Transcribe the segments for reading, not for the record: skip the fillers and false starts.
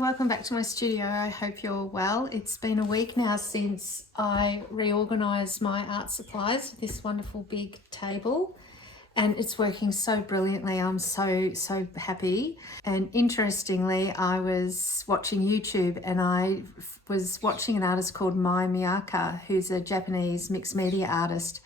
welcome back to my studio. I hope you're well. It's been a week now since I reorganised my art supplies, this wonderful big table, and it's working so brilliantly. I'm so happy. And interestingly, I was watching YouTube and I was watching an artist called Mai Miyaka, who's a Japanese mixed media artist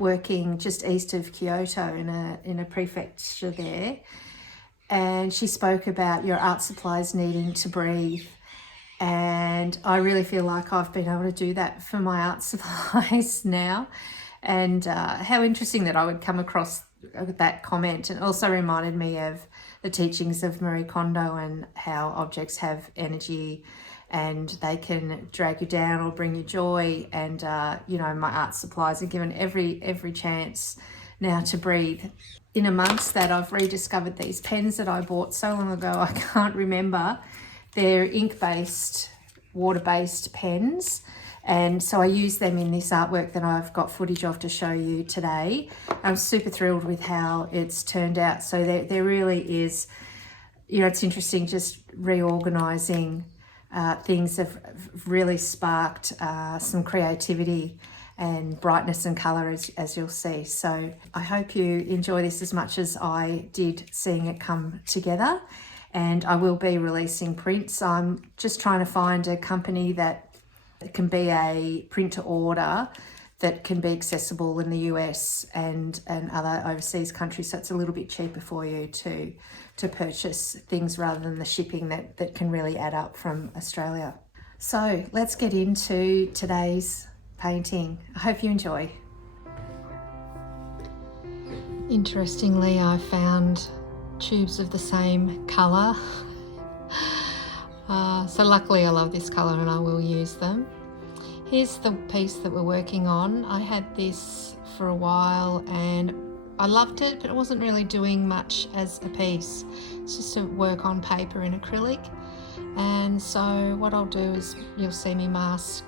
working just east of Kyoto in a prefecture there. And she spoke about your art supplies needing to breathe. And I really feel like I've been able to do that for my art supplies now. And how interesting that I would come across that comment. And also reminded me of the teachings of Marie Kondo and how objects have energy and they can drag you down or bring you joy. And, my art supplies are given every chance now to breathe. In amongst that, I've rediscovered these pens that I bought so long ago I can't remember. They're ink-based, water-based pens, and so I use them in this artwork that I've got footage of to show you today. I'm super thrilled with how it's turned out. So there really is, it's interesting just reorganising things have really sparked some creativity and brightness and colour as you'll see. So I hope you enjoy this as much as I did seeing it come together, and I will be releasing prints. I'm just trying to find a company that can be a print to order that can be accessible in the US and other overseas countries, so it's a little bit cheaper for you to purchase things rather than the shipping that can really add up from Australia. So let's get into today's painting. I hope you enjoy. Interestingly, I found tubes of the same colour. So luckily I love this colour and I will use them. Here's the piece that we're working on. I had this for a while and I loved it, but it wasn't really doing much as a piece. It's just a work on paper in acrylic. And so what I'll do is you'll see me mask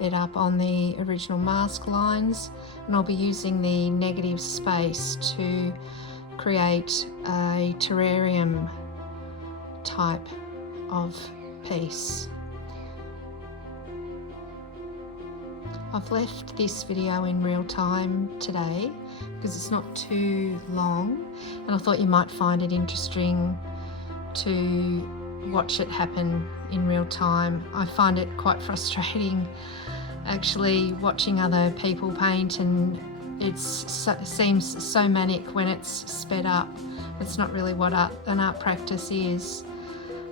it up on the original mask lines, and I'll be using the negative space to create a terrarium type of piece. I've left this video in real time today because it's not too long, and I thought you might find it interesting to watch it happen in real time. I find it quite frustrating actually watching other people paint, and it seems so manic when it's sped up. It's not really what an art practice is,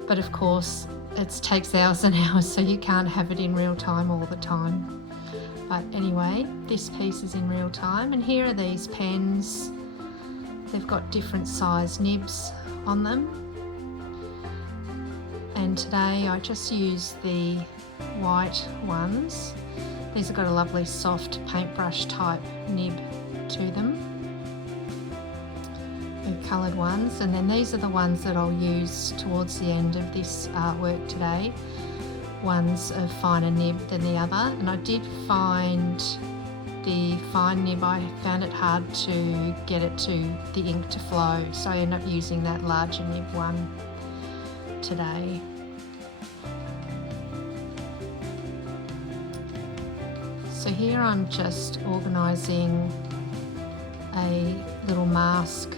but of course it takes hours and hours, so you can't have it in real time all the time. But anyway, this piece is in real time, and here are these pens. They've got different size nibs on them, and today I just used the white ones. These have got a lovely soft paintbrush type nib to them. The coloured ones, and then these are the ones that I'll use towards the end of this artwork today. One's a finer nib than the other, and I did find the fine nib, I found it hard to get it to the ink to flow, so I ended up using that larger nib one today. So here I'm just organising a little mask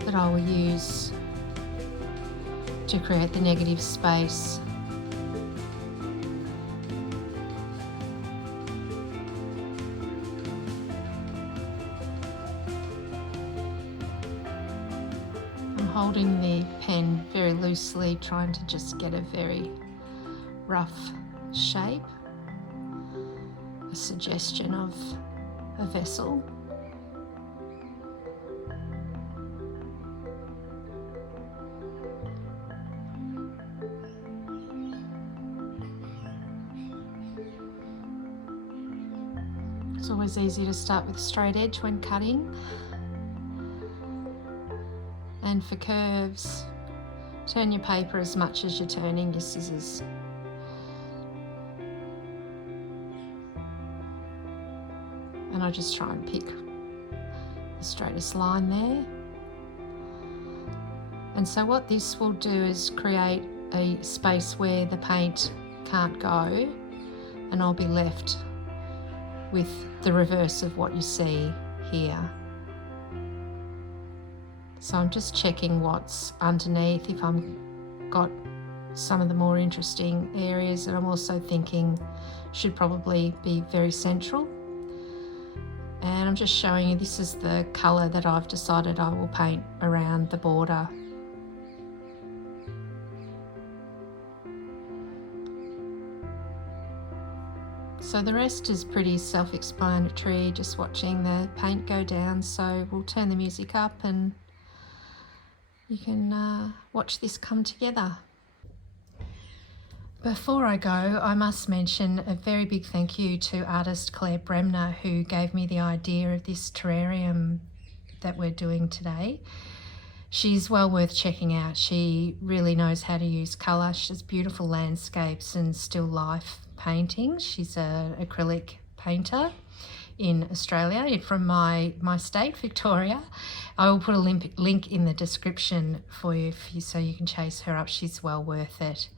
that I will use to create the negative space. I'm holding the pen very loosely, trying to just get a very rough shape. A suggestion of a vessel. It's always easy to start with a straight edge when cutting. And for curves, turn your paper as much as you're turning your scissors. And I just try and pick the straightest line there. And so what this will do is create a space where the paint can't go, and I'll be left with the reverse of what you see here. So I'm just checking what's underneath, if I'm got some of the more interesting areas that I'm also thinking should probably be very central. And I'm just showing you, this is the colour that I've decided I will paint around the border. So the rest is pretty self-explanatory, just watching the paint go down. So we'll turn the music up and you can watch this come together. Before I go, I must mention a very big thank you to artist Claire Bremner, who gave me the idea of this terrarium that we're doing today. She's well worth checking out. She really knows how to use colour. She does beautiful landscapes and still life paintings. She's an acrylic painter in Australia, from my state, Victoria. I will put a link in the description for you, so you can chase her up. She's well worth it.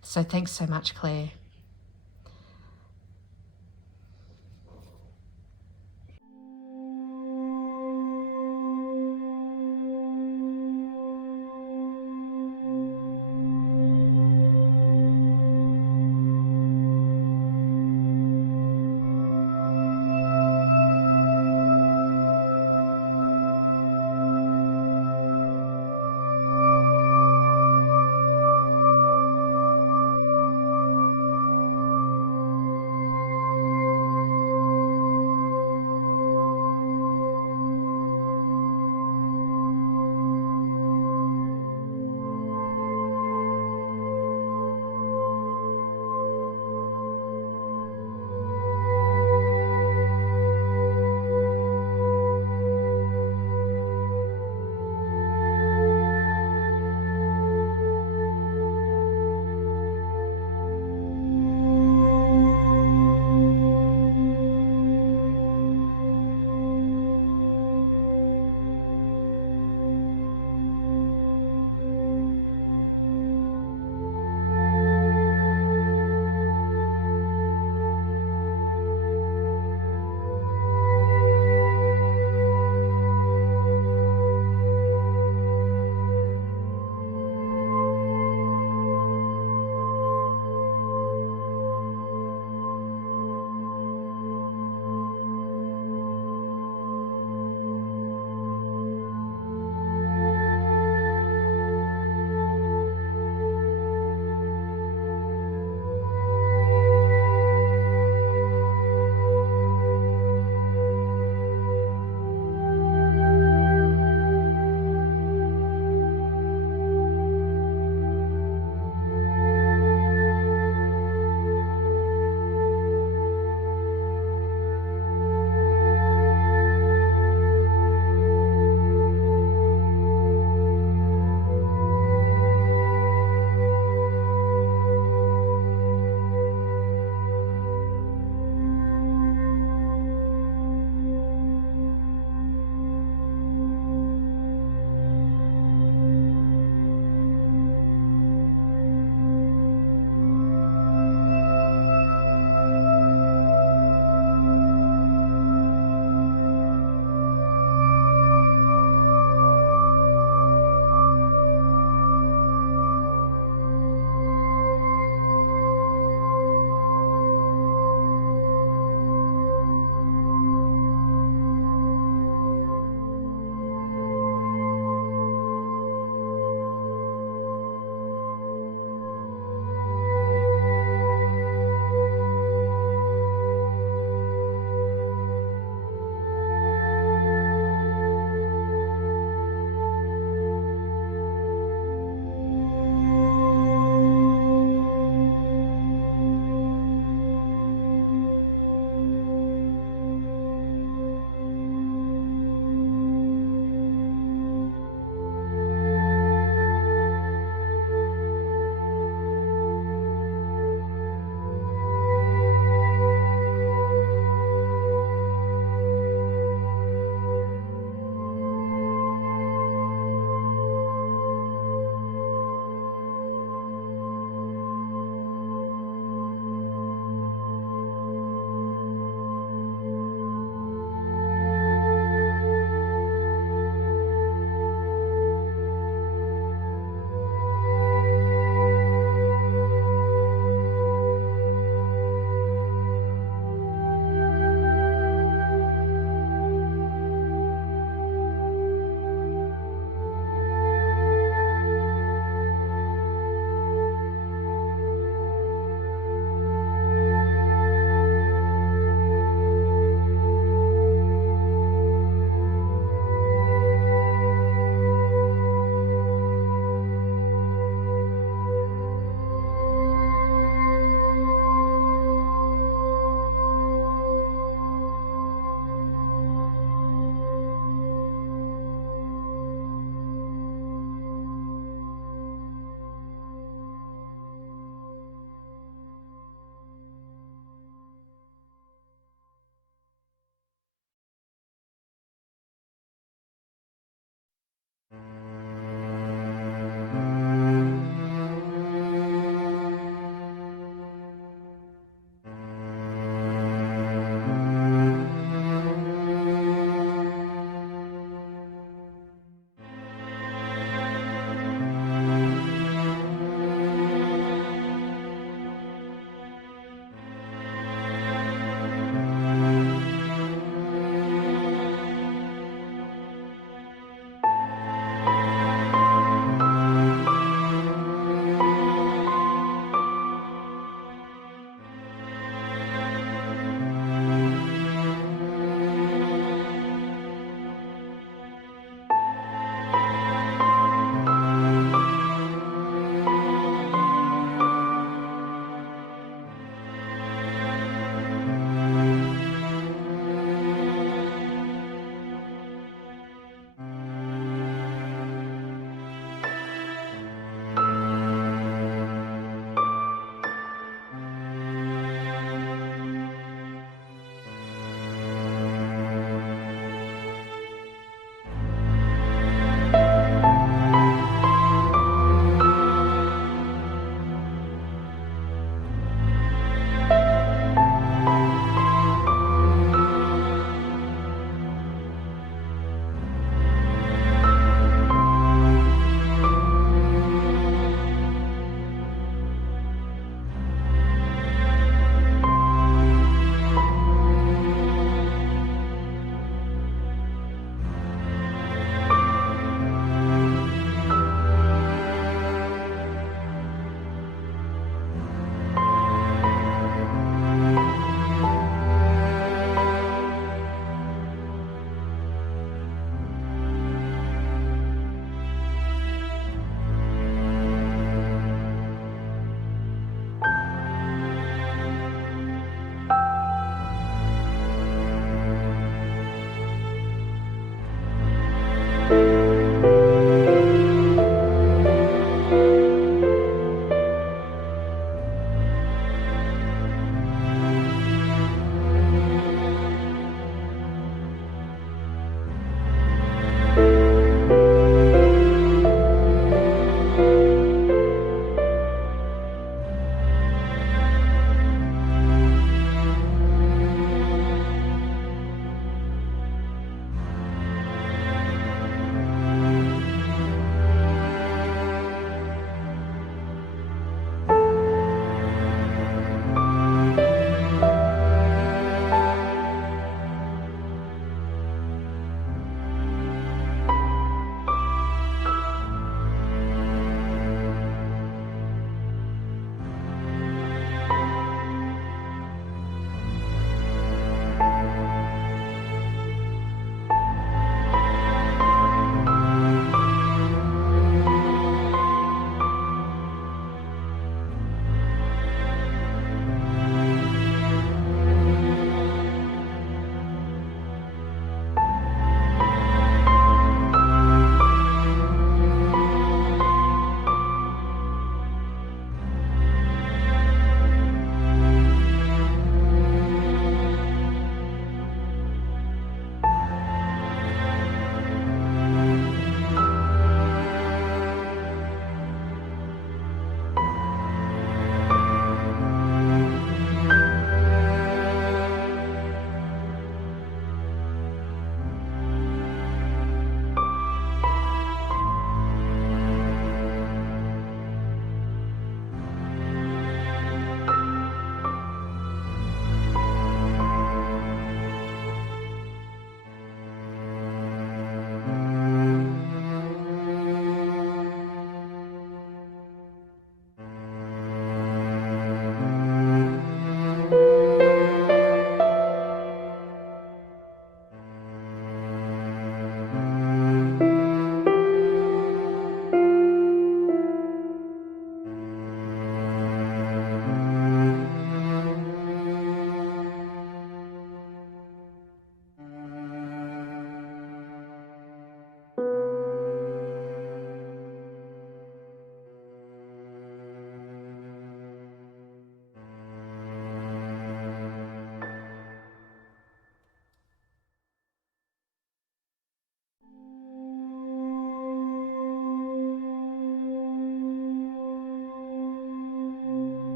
So thanks so much, Claire.